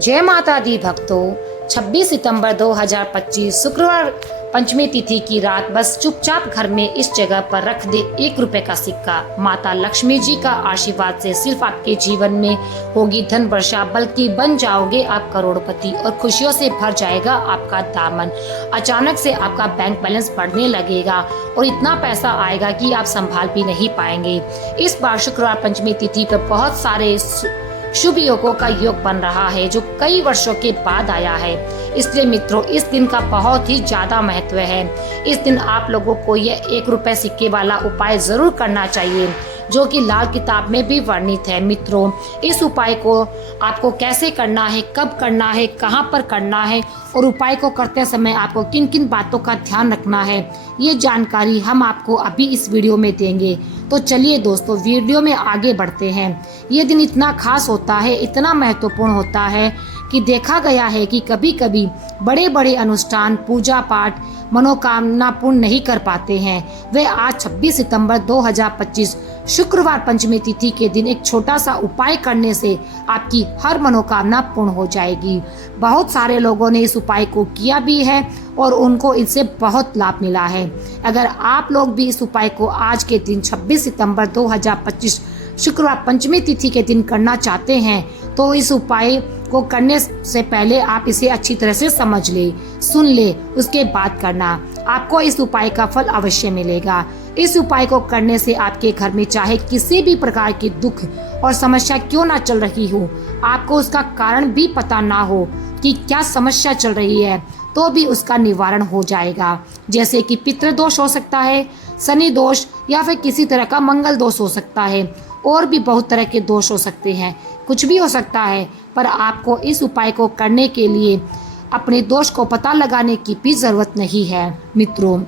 जय माता दी भक्तों, 26 सितंबर 2025 शुक्रवार पंचमी तिथि की रात बस चुपचाप घर में इस जगह पर रख दे 1 रुपए का सिक्का। माता लक्ष्मी जी का आशीर्वाद से सिर्फ आपके जीवन में होगी धन वर्षा, बल्कि बन जाओगे आप करोड़पति और खुशियों से भर जाएगा आपका दामन। अचानक से आपका बैंक बैलेंस बढ़ने लगेगा और इतना पैसा आएगा कि आप संभाल भी नहीं पाएंगे। इस बार शुक्रवार पंचमी तिथि पर बहुत सारे शुभ योगों का योग बन रहा है जो कई वर्षों के बाद आया है। इसलिए मित्रों, इस दिन का बहुत ही ज्यादा महत्व है। इस दिन आप लोगों को यह 1 रुपए सिक्के वाला उपाय जरूर करना चाहिए जो कि लाल किताब में भी वर्णित है। मित्रों, इस उपाय को आपको कैसे करना है, कब करना है, कहां पर करना है और उपाय को करते समय आपको किन किन बातों का ध्यान रखना है, ये जानकारी हम आपको अभी इस वीडियो में देंगे। तो चलिए दोस्तों, वीडियो में आगे बढ़ते हैं। ये दिन इतना खास होता है, इतना महत्वपूर्ण होता है कि देखा गया है कि कभी कभी बड़े बड़े अनुष्ठान, पूजा पाठ, मनोकामना पूर्ण नहीं कर पाते हैं। वे आज 26 सितंबर 2025 शुक्रवार पंचमी तिथि के दिन एक छोटा सा उपाय करने से आपकी हर मनोकामना पूर्ण हो जाएगी। बहुत सारे लोगों ने इस उपाय को किया भी है और उनको इससे बहुत लाभ मिला है। अगर आप लोग भी इस उपाय को आज के दिन 26 सितंबर 2025 शुक्रवार पंचमी तिथि के दिन करना चाहते हैं तो इस उपाय को करने से पहले आप इसे अच्छी तरह से समझ ले, सुन ले, उसके बाद करना। आपको इस उपाय का फल अवश्य मिलेगा। इस उपाय को करने से आपके घर में चाहे किसी भी प्रकार की दुख और समस्या क्यों ना चल रही हो, आपको उसका कारण भी पता ना हो कि क्या समस्या चल रही है, तो भी उसका निवारण हो जाएगा। जैसे कि पितृदोष हो सकता है, शनि दोष या फिर किसी तरह का मंगल दोष हो सकता है, और भी बहुत तरह के दोष हो सकते हैं। कुछ भी हो सकता है, पर आपको इस उपाय को करने के लिए अपने दोष को पता लगाने की भी जरूरत नहीं है। मित्रों,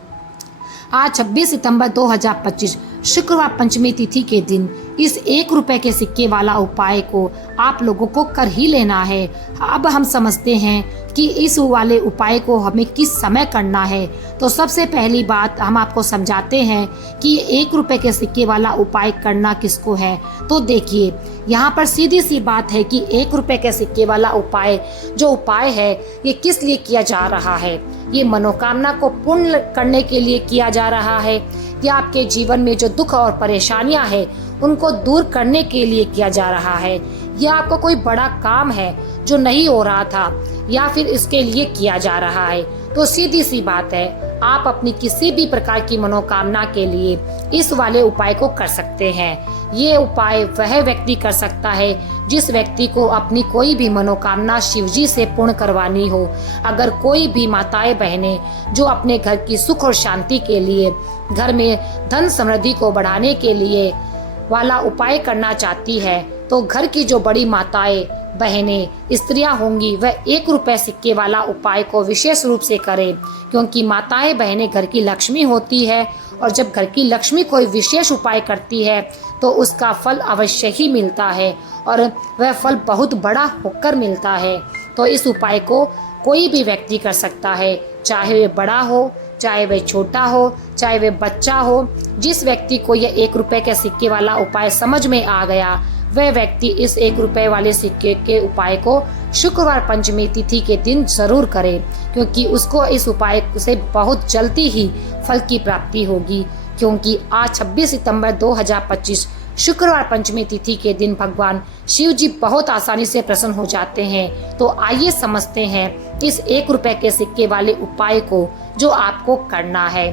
आज 26 सितंबर 2025 शुक्रवार पंचमी तिथि के दिन इस 1 रुपए के सिक्के वाला उपाय को आप लोगों को कर ही लेना है। अब हम समझते हैं कि इस वाले उपाय को हमें किस समय करना है। तो सबसे पहली बात हम आपको समझाते हैं कि 1 रुपए के सिक्के वाला उपाय करना किसको है। तो देखिए, यहाँ पर सीधी सी बात है कि 1 रुपए के सिक्के वाला उपाय जो उपाय है ये किस लिए किया जा रहा है। ये मनोकामना को पूर्ण करने के लिए किया जा रहा है या आपके जीवन में जो दुख और परेशानियां हैं उनको दूर करने के लिए किया जा रहा है, या आपको कोई बड़ा काम है जो नहीं हो रहा था या फिर इसके लिए किया जा रहा है। तो सीधी सी बात है, आप अपनी किसी भी प्रकार की मनोकामना के लिए इस वाले उपाय को कर सकते हैं। ये उपाय वह व्यक्ति कर सकता है जिस व्यक्ति को अपनी कोई भी मनोकामना शिवजी से पूर्ण करवानी हो। अगर कोई भी माताएं बहनें जो अपने घर की सुख और शांति के लिए, घर में धन समृद्धि को बढ़ाने के लिए वाला उपाय करना चाहती है, तो घर की जो बड़ी माताएं बहनें स्त्रियां होंगी वह 1 रुपए सिक्के वाला उपाय को विशेष रूप से करें, क्योंकि माताएं बहनें घर की लक्ष्मी होती है और जब घर की लक्ष्मी कोई विशेष उपाय करती है तो उसका फल अवश्य ही मिलता है और वह फल बहुत बड़ा होकर मिलता है। तो इस उपाय को कोई भी व्यक्ति कर सकता है, चाहे वे बड़ा हो, चाहे वह छोटा हो, चाहे वह बच्चा हो। जिस व्यक्ति को यह 1 रुपए के सिक्के वाला उपाय समझ में आ गया वह व्यक्ति इस 1 रुपए वाले सिक्के के उपाय को शुक्रवार पंचमी तिथि के दिन जरूर करे, क्योंकि उसको इस उपाय से बहुत जल्दी ही फल की प्राप्ति होगी। क्योंकि आज 26 सितंबर 2025 शुक्रवार पंचमी तिथि के दिन भगवान शिव जी बहुत आसानी से प्रसन्न हो जाते हैं। तो आइए समझते हैं इस 1 रुपए के सिक्के वाले उपाय को जो आपको करना है।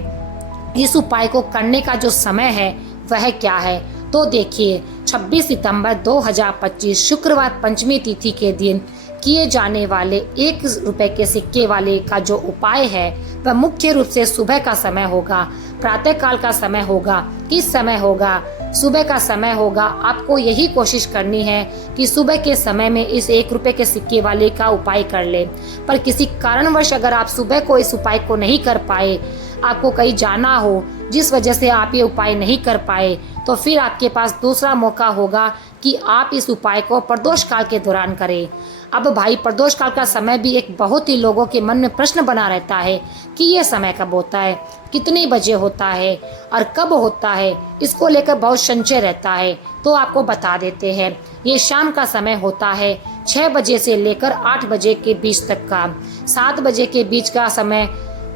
इस उपाय को करने का जो समय है वह क्या है, तो देखिए, 26 सितंबर 2025 शुक्रवार पंचमी तिथि के दिन किए जाने वाले 1 रुपए के सिक्के वाले का जो उपाय है वह मुख्य रूप से सुबह का समय होगा, प्रातः काल का समय होगा। किस समय होगा? सुबह का समय होगा। आपको यही कोशिश करनी है कि सुबह के समय में इस 1 रुपए के सिक्के वाले का उपाय कर ले। पर किसी कारणवश अगर आप सुबह को इस उपाय को नहीं कर पाए, आपको कहीं जाना हो जिस वजह से आप ये उपाय नहीं कर पाए, तो फिर आपके पास दूसरा मौका होगा कि आप इस उपाय को प्रदोष काल के दौरान करें। अब भाई, प्रदोष काल का समय भी एक बहुत ही लोगों के मन में प्रश्न बना रहता है कि ये समय कब होता है, कितने बजे होता है और कब होता है, इसको लेकर बहुत संशय रहता है। तो आपको बता देते हैं, ये शाम का समय होता है 6 बजे से लेकर 8 बजे के बीच तक का। 7 बजे के बीच का समय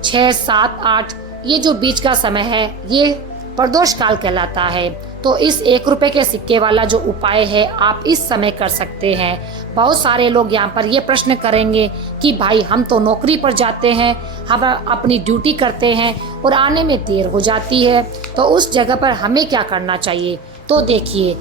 6, 7, 8 ये जो बीच का समय है ये प्रदोष काल कहलाता है। तो इस 1 रुपए के सिक्के वाला जो उपाय है आप इस समय कर सकते हैं। बहुत सारे लोग यहाँ पर ये प्रश्न करेंगे कि भाई हम तो नौकरी पर जाते हैं, हम अपनी ड्यूटी करते हैं और आने में देर हो जाती है, तो उस जगह पर हमें क्या करना चाहिए। तो देखिए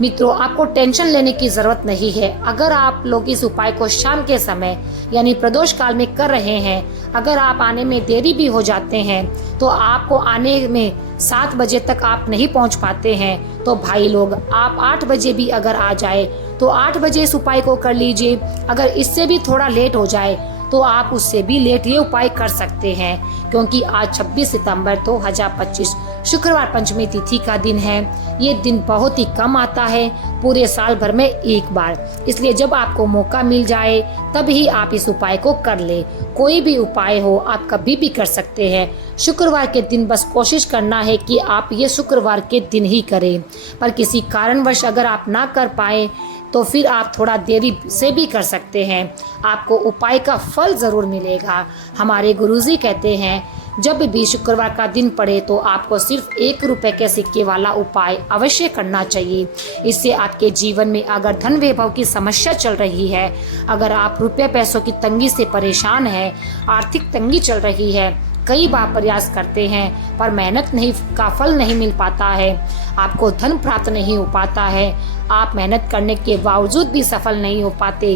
मित्रों, आपको टेंशन लेने की ज़रूरत नहीं है। अगर आप लोग इस उपाय को शाम के समय यानी प्रदोष काल में कर रहे हैं, अगर आप आने में देरी भी हो जाते हैं तो आपको आने में 7 बजे तक आप नहीं पहुंच पाते हैं, तो भाई लोग आप 8 बजे भी अगर आ जाए तो 8 बजे इस उपाय को कर लीजिए। अगर इससे भी थोड़ा लेट हो जाए तो आप उससे भी लेट ये उपाय कर सकते हैं, क्योंकि आज 26 सितंबर 2025 शुक्रवार पंचमी तिथि का दिन है। ये दिन बहुत ही कम आता है, पूरे साल भर में एक बार, इसलिए जब आपको मौका मिल जाए तभी आप इस उपाय को कर ले। कोई भी उपाय हो आप कभी भी कर सकते हैं। शुक्रवार के दिन बस कोशिश करना है कि आप ये शुक्रवार के दिन ही करें, पर किसी कारणवश अगर आप ना कर पाए तो फिर आप थोड़ा देरी से भी कर सकते हैं, आपको उपाय का फल ज़रूर मिलेगा। हमारे गुरुजी कहते हैं जब भी शुक्रवार का दिन पड़े तो आपको सिर्फ 1 रुपए के सिक्के वाला उपाय अवश्य करना चाहिए। इससे आपके जीवन में अगर धन वैभव की समस्या चल रही है, अगर आप रुपये पैसों की तंगी से परेशान हैं, आर्थिक तंगी चल रही है, कई बार प्रयास करते हैं पर मेहनत का फल नहीं मिल पाता है, आपको धन प्राप्त नहीं हो पाता है, आप मेहनत करने के बावजूद भी सफल नहीं हो पाते,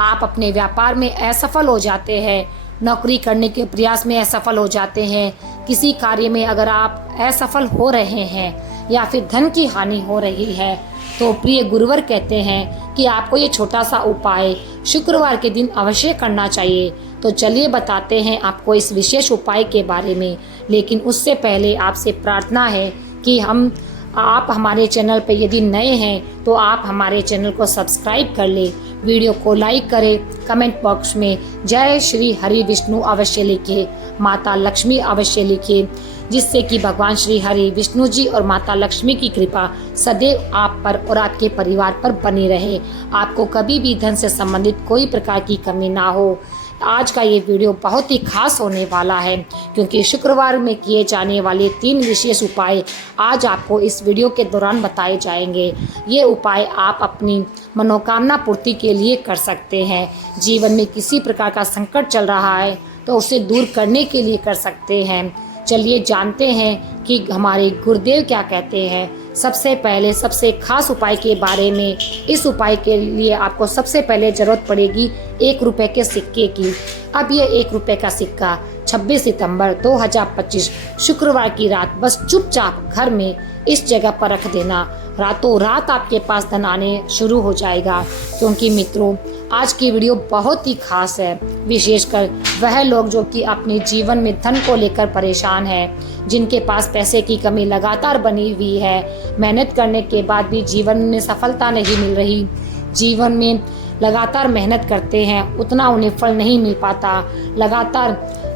आप अपने व्यापार में असफल हो जाते हैं, नौकरी करने के प्रयास में असफल हो जाते हैं, किसी कार्य में अगर आप असफल हो रहे हैं या फिर धन की हानि हो रही है, तो प्रिय गुरुवर कहते हैं कि आपको ये छोटा सा उपाय शुक्रवार के दिन अवश्य करना चाहिए। तो चलिए बताते हैं आपको इस विशेष उपाय के बारे में, लेकिन उससे पहले आपसे प्रार्थना है कि आप हमारे चैनल पर यदि नए हैं तो आप हमारे चैनल को सब्सक्राइब कर ले, वीडियो को लाइक करें, कमेंट बॉक्स में जय श्री हरि विष्णु अवश्य लिखिए, माता लक्ष्मी अवश्य लिखिए, जिससे कि भगवान श्री हरि विष्णु जी और माता लक्ष्मी की कृपा सदैव आप पर और आपके परिवार पर बनी रहे, आपको कभी भी धन से संबंधित कोई प्रकार की कमी ना हो। आज का ये वीडियो बहुत ही खास होने वाला है, क्योंकि शुक्रवार में किए जाने वाले 3 विशेष उपाय आज आपको इस वीडियो के दौरान बताए जाएंगे। ये उपाय आप अपनी मनोकामना पूर्ति के लिए कर सकते हैं। जीवन में किसी प्रकार का संकट चल रहा है तो उसे दूर करने के लिए कर सकते हैं। चलिए जानते हैं कि हमारे गुरुदेव क्या कहते हैं। सबसे पहले सबसे खास उपाय के बारे में, इस उपाय के लिए आपको सबसे पहले ज़रूरत पड़ेगी 1 रुपए के सिक्के की। अब ये 1 रुपए का सिक्का 26 सितंबर 2025 शुक्रवार की रात बस चुपचाप घर में इस जगह पर रख देना। रातों रात आपके पास धन आने शुरू हो जाएगा, क्योंकि मित्रों आज की वीडियो बहुत ही खास है। विशेषकर वह लोग जो कि अपने जीवन में धन को लेकर परेशान हैं, जिनके पास पैसे की कमी लगातार बनी हुई है, मेहनत करने के बाद भी जीवन में सफलता नहीं मिल रही, जीवन में लगातार मेहनत करते हैं उतना उन्हें फल नहीं मिल पाता, लगातार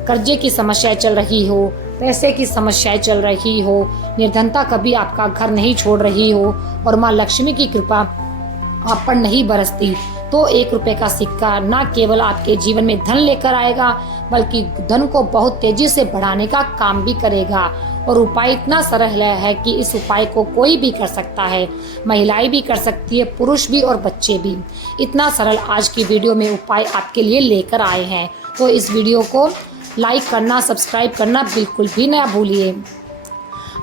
कर्जे की समस्याएं चल रही हो, पैसे की समस्याएं चल रही हो, निर्धनता कभी आपका घर नहीं छोड़ रही हो और माँ लक्ष्मी की कृपा आप पर नहीं बरसती, तो 1 रुपए का सिक्का न केवल आपके जीवन में धन लेकर आएगा, बल्कि धन को बहुत तेजी से बढ़ाने का काम भी करेगा। और उपाय इतना सरल है कि इस उपाय को कोई भी कर सकता है, महिलाएं भी कर सकती है, पुरुष भी और बच्चे भी। इतना सरल आज की वीडियो में उपाय आपके लिए लेकर आए हैं, तो इस वीडियो को लाइक करना, सब्सक्राइब करना बिल्कुल भी ना भूलिए।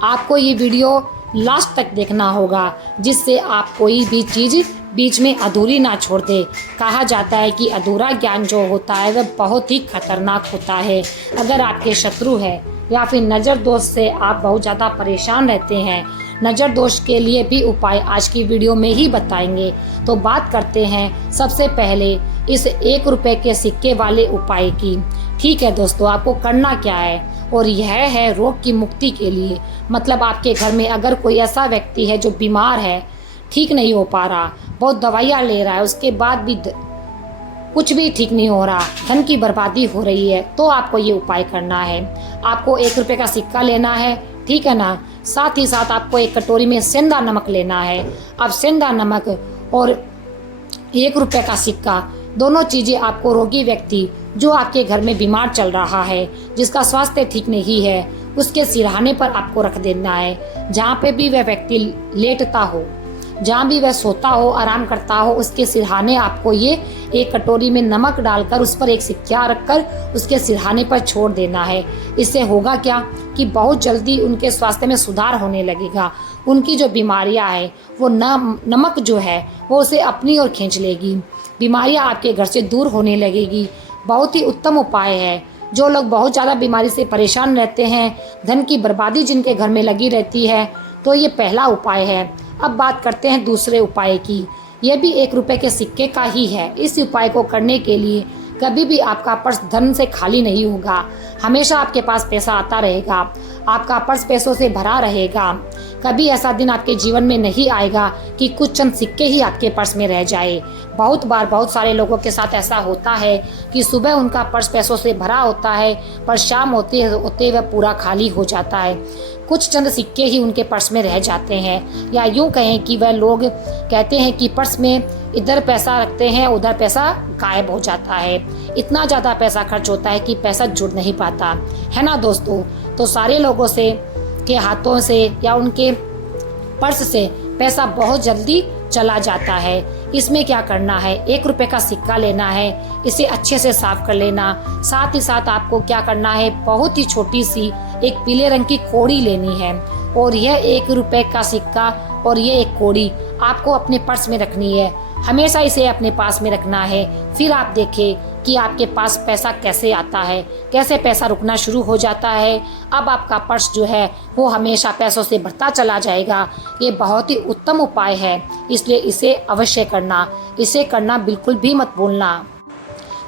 आपको ये वीडियो लास्ट तक देखना होगा, जिससे आप कोई भी चीज़ बीच में अधूरी ना छोड़ दे। कहा जाता है कि अधूरा ज्ञान जो होता है वह बहुत ही खतरनाक होता है। अगर आपके शत्रु है या फिर नज़र दोष से आप बहुत ज़्यादा परेशान रहते हैं, नज़र दोष के लिए भी उपाय आज की वीडियो में ही बताएंगे। तो बात करते हैं सबसे पहले इस 1 रुपए के सिक्के वाले उपाय की। ठीक है दोस्तों, आपको करना क्या है, और यह है रोग की मुक्ति के लिए। मतलब आपके घर में अगर कोई ऐसा व्यक्ति है जो बीमार है, ठीक नहीं हो पा रहा, बहुत दवाइयाँ ले रहा है, उसके बाद भी कुछ भी ठीक नहीं हो रहा, धन की बर्बादी हो रही है, तो आपको ये उपाय करना है। आपको 1 रुपए का सिक्का लेना है, ठीक है ना, साथ ही साथ आपको एक कटोरी में सेंधा नमक लेना है। अब सेंधा नमक और 1 रुपए का सिक्का, दोनों चीज़ें आपको रोगी व्यक्ति जो आपके घर में बीमार चल रहा है, जिसका स्वास्थ्य ठीक नहीं है, उसके सिरहाने पर आपको रख देना है। जहाँ पे भी वह व्यक्ति लेटता हो, जहाँ भी वह सोता हो, आराम करता हो, उसके सिरहाने आपको ये एक कटोरी में नमक डालकर उस पर एक सिक्का रखकर उसके सिरहाने पर छोड़ देना है। इससे होगा क्या कि बहुत जल्दी उनके स्वास्थ्य में सुधार होने लगेगा। उनकी जो बीमारियां है वो नमक जो है वो उसे अपनी ओर खींच लेगी, बीमारियां आपके घर से दूर होने लगेगी। बहुत ही उत्तम उपाय है। जो लोग बहुत ज़्यादा बीमारी से परेशान रहते हैं, धन की बर्बादी जिनके घर में लगी रहती है, तो ये पहला उपाय है। अब बात करते हैं दूसरे उपाय की। यह भी 1 रुपए के सिक्के का ही है। इस उपाय को करने के लिए कभी भी आपका पर्स धन से खाली नहीं होगा, हमेशा आपके पास पैसा आता रहेगा, आपका पर्स पैसों से भरा रहेगा। कभी ऐसा दिन आपके जीवन में नहीं आएगा कि कुछ चंद सिक्के ही आपके पर्स में रह जाए। बहुत बार बहुत सारे लोगों के साथ ऐसा होता है कि सुबह उनका पर्स पैसों से भरा होता है, पर शाम होते होते वह पूरा खाली हो जाता है। कुछ चंद सिक्के ही उनके पर्स में रह जाते हैं, या यूँ कहें कि वह लोग कहते हैं कि पर्स में इधर पैसा रखते हैं, उधर पैसा गायब हो जाता है। इतना ज़्यादा पैसा खर्च होता है कि पैसा जुड़ नहीं पाता है ना दोस्तों। तो सारे लोगों से के हाथों से या उनके पर्स से पैसा बहुत जल्दी चला जाता है। इसमें क्या करना है, 1 रुपए का सिक्का लेना है, इसे अच्छे से साफ कर लेना। साथ ही साथ आपको क्या करना है, बहुत ही छोटी सी एक पीले रंग की कोड़ी लेनी है, और यह 1 रुपए का सिक्का और ये एक कोड़ी आपको अपने पर्स में रखनी है। हमेशा इसे अपने पास में रखना है। फिर आप देखें कि आपके पास पैसा कैसे आता है, कैसे पैसा रुकना शुरू हो जाता है। अब आपका पर्स जो है वो हमेशा पैसों से भरता चला जाएगा। ये बहुत ही उत्तम उपाय है, इसलिए इसे अवश्य करना, इसे करना बिल्कुल भी मत भूलना।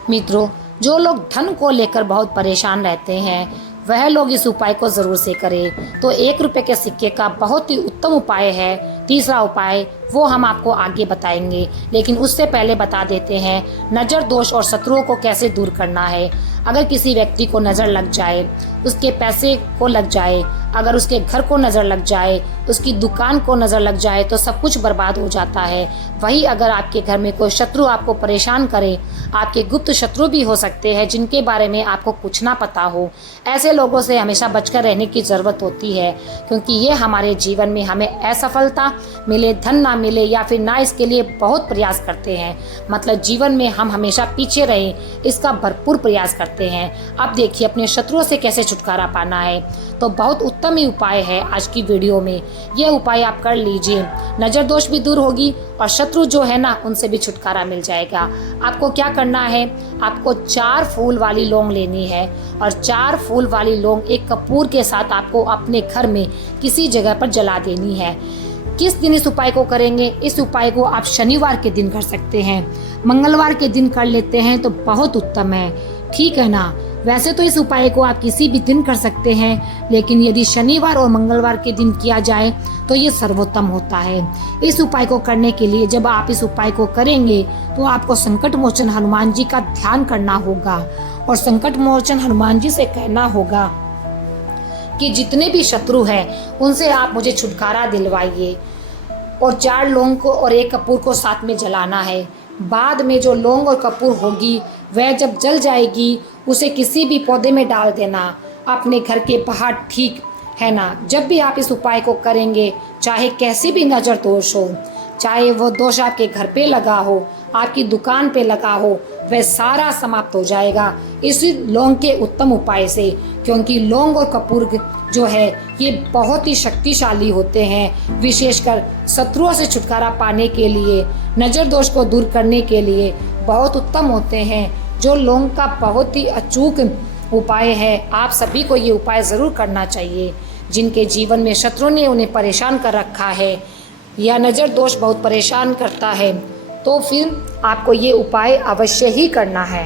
मित्रों, जो लोग धन को लेकर बहुत परेशान रहते हैं वह लोग इस उपाय को ज़रूर से करें। तो 1 रुपए के सिक्के का बहुत ही उत्तम उपाय है। तीसरा उपाय वो हम आपको आगे बताएंगे, लेकिन उससे पहले बता देते हैं नज़र दोष और शत्रुओं को कैसे दूर करना है। अगर किसी व्यक्ति को नज़र लग जाए, उसके पैसे को लग जाए, अगर उसके घर को नज़र लग जाए, उसकी दुकान को नज़र लग जाए, तो सब कुछ बर्बाद हो जाता है। वही अगर आपके घर में कोई शत्रु आपको परेशान करे, आपके गुप्त शत्रु भी हो सकते हैं जिनके बारे में आपको कुछ ना पता हो, ऐसे लोगों से हमेशा बचकर रहने की ज़रूरत होती है, क्योंकि ये हमारे जीवन में हमें असफलता मिले, धन ना मिले, या फिर ना इसके लिए बहुत प्रयास करते हैं। मतलब जीवन में हम हमेशा पीछे रहें, इसका भरपूर प्रयास करते हैं। अब देखिए अपने शत्रुओं से कैसे छुटकारा पाना है। तो बहुत उत्तम ही उपाय है आज की वीडियो में। यह उपाय आप कर लीजिए, नज़र दोष भी दूर होगी और शत्रु जो है ना उनसे भी छुटकारा मिल जाएगा। आपको क्या करना है, आपको 4 फूल वाली लौंग लेनी है, और 4 फूल वाली लौंग एक कपूर के साथ आपको अपने घर में किसी जगह पर जला देनी है। किस दिन इस उपाय को करेंगे, इस उपाय को आप शनिवार के दिन कर सकते हैं, मंगलवार के दिन कर लेते हैं तो बहुत उत्तम है, ठीक है ना। वैसे तो इस उपाय को आप किसी भी दिन कर सकते हैं, लेकिन यदि शनिवार और मंगलवार के दिन किया जाए तो ये सर्वोत्तम होता है। इस उपाय को करने के लिए जब आप इस उपाय को करेंगे तो आपको संकट मोचन हनुमान जी का ध्यान करना होगा, और संकट मोचन हनुमान जी से कहना होगा कि जितने भी शत्रु हैं उनसे आप मुझे छुटकारा दिलवाइए, और 4 लौंग को और 1 कपूर को साथ में जलाना है। बाद में जो लौंग और कपूर होगी वह जब जल जाएगी उसे किसी भी पौधे में डाल देना, अपने घर के बाहर, ठीक है ना। जब भी आप इस उपाय को करेंगे, चाहे कैसी भी नज़र दोष हो, चाहे वो दोष आपके घर पे लगा हो, आपकी दुकान पे लगा हो, वह सारा समाप्त हो जाएगा इस लौंग के उत्तम उपाय से। क्योंकि लौंग और कपूर जो है ये बहुत ही शक्तिशाली होते हैं, विशेषकर शत्रुओं से छुटकारा पाने के लिए, नज़र दोष को दूर करने के लिए बहुत उत्तम होते हैं। जो लौंग का बहुत ही अचूक उपाय है, आप सभी को ये उपाय ज़रूर करना चाहिए। जिनके जीवन में शत्रु ने उन्हें परेशान कर रखा है या नज़र दोष बहुत परेशान करता है, तो फिर आपको ये उपाय अवश्य ही करना है।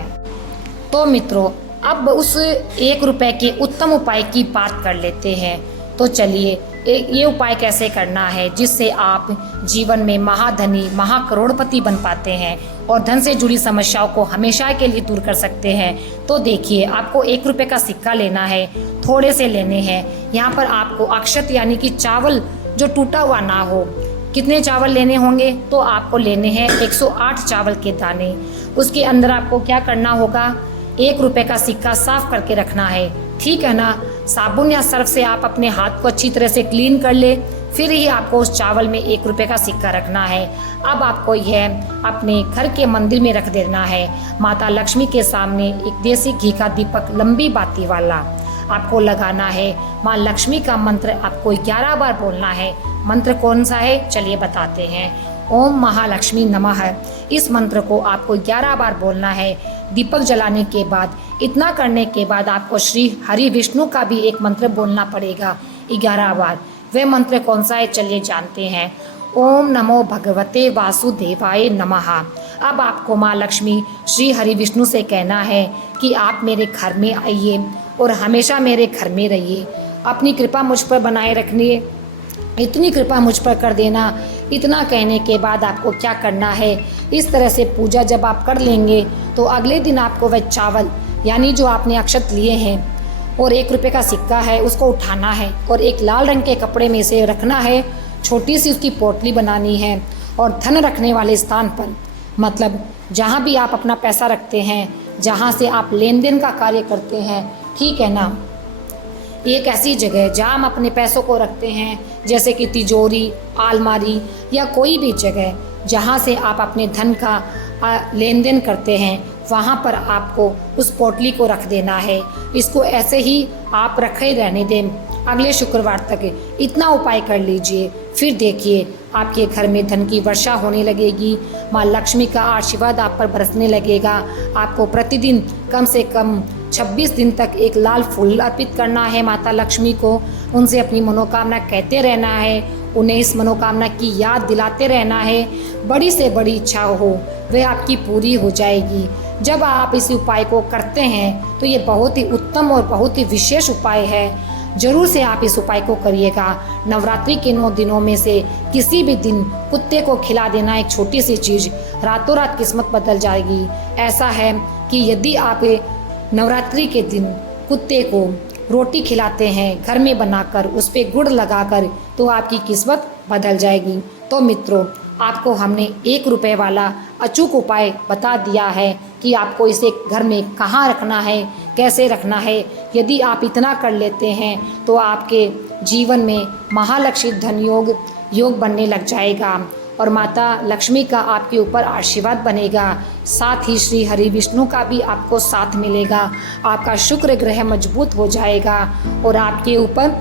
तो मित्रों, अब उस 1 रुपए के उत्तम उपाय की बात कर लेते हैं। तो चलिए ये उपाय कैसे करना है जिससे आप जीवन में महाधनी, महाकरोड़पति बन पाते हैं और धन से जुड़ी समस्याओं को हमेशा के लिए दूर कर सकते हैं। तो देखिए, आपको 1 रुपए का सिक्का लेना है, थोड़े से लेने हैं। यहाँ पर आपको अक्षत यानी कि चावल जो टूटा हुआ ना हो, कितने चावल लेने होंगे, तो आपको लेने हैं 108 चावल के दाने। उसके अंदर आपको क्या करना होगा, 1 रुपए का सिक्का साफ करके रखना है, ठीक है ना। साबुन या सर्फ से आप अपने हाथ को अच्छी तरह से क्लीन कर ले, फिर ही आपको उस चावल में 1 रुपए का सिक्का रखना है। अब आपको यह अपने घर के मंदिर में रख देना है, माता लक्ष्मी के सामने एक देसी घी का दीपक लंबी बाती वाला आपको लगाना है। माँ लक्ष्मी का मंत्र आपको 11 बार बोलना है। मंत्र कौन सा है, चलिए बताते हैं। ओम महालक्ष्मी नमः, इस मंत्र को आपको 11 बार बोलना है। दीपक जलाने के बाद, इतना करने के बाद आपको श्री हरि विष्णु का भी एक मंत्र बोलना पड़ेगा 11 बार। वह मंत्र कौन सा है, चलिए जानते हैं। ओम नमो भगवते वासुदेवाय नमः। अब आपको माँ लक्ष्मी श्री हरि विष्णु से कहना है कि आप मेरे घर में आइए और हमेशा मेरे घर में रहिए, अपनी कृपा मुझ पर बनाए रखिए, इतनी कृपा मुझ पर कर देना। इतना कहने के बाद आपको क्या करना है, इस तरह से पूजा जब आप कर लेंगे तो अगले दिन आपको वह चावल यानी जो आपने अक्षत लिए हैं और 1 रुपए का सिक्का है उसको उठाना है और एक लाल रंग के कपड़े में से रखना है। छोटी सी उसकी पोटली बनानी है और धन रखने वाले स्थान पर, मतलब जहाँ भी आप अपना पैसा रखते हैं, जहाँ से आप लेन देन का कार्य करते हैं, ठीक है ना, एक ऐसी जगह जहाँ हम अपने पैसों को रखते हैं, जैसे कि तिजोरी, अलमारी या कोई भी जगह जहाँ से आप अपने धन का लेन देन करते हैं, वहाँ पर आपको उस पोटली को रख देना है। इसको ऐसे ही आप रखे रहने दें अगले शुक्रवार तक। इतना उपाय कर लीजिए, फिर देखिए आपके घर में धन की वर्षा होने लगेगी, माँ लक्ष्मी का आशीर्वाद आप पर बरसने लगेगा। आपको प्रतिदिन कम से कम 26 दिन तक एक लाल फूल अर्पित करना है माता लक्ष्मी को। उनसे अपनी मनोकामना कहते रहना है, उन्हें इस मनोकामना की याद दिलाते रहना है। बड़ी से बड़ी इच्छा हो वह आपकी पूरी हो जाएगी। जब आप इस उपाय को करते हैं तो ये बहुत ही उत्तम और बहुत ही विशेष उपाय है। जरूर से आप इस उपाय को करिएगा। नवरात्रि के 9 दिनों में से किसी भी दिन कुत्ते को खिला देना एक छोटी सी चीज़, रातों रात किस्मत बदल जाएगी। ऐसा है कि यदि आप नवरात्रि के दिन कुत्ते को रोटी खिलाते हैं घर में बनाकर, उस पर गुड़ लगाकर, तो आपकी किस्मत बदल जाएगी। तो मित्रों, आपको हमने 1 रुपए वाला अचूक उपाय बता दिया है कि आपको इसे घर में कहाँ रखना है, कैसे रखना है। यदि आप इतना कर लेते हैं तो आपके जीवन में महालक्ष्मी धन योग बनने लग जाएगा और माता लक्ष्मी का आपके ऊपर आशीर्वाद बनेगा। साथ ही श्री हरि विष्णु का भी आपको साथ मिलेगा। आपका शुक्र ग्रह मजबूत हो जाएगा और आपके ऊपर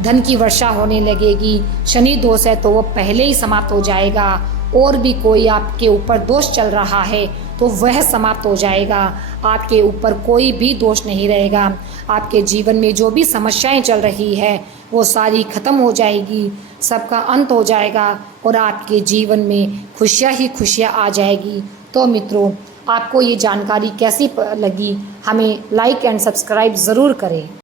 धन की वर्षा होने लगेगी। शनि दोष है तो वो पहले ही समाप्त हो जाएगा, और भी कोई आपके ऊपर दोष चल रहा है तो वह समाप्त हो जाएगा। आपके ऊपर कोई भी दोष नहीं रहेगा। आपके जीवन में जो भी समस्याएं चल रही है वो सारी खत्म हो जाएगी, सबका अंत हो जाएगा और आपके जीवन में खुशियाँ ही खुशियाँ आ जाएगी। तो मित्रों, आपको ये जानकारी कैसी लगी, हमें लाइक एंड सब्सक्राइब ज़रूर करें।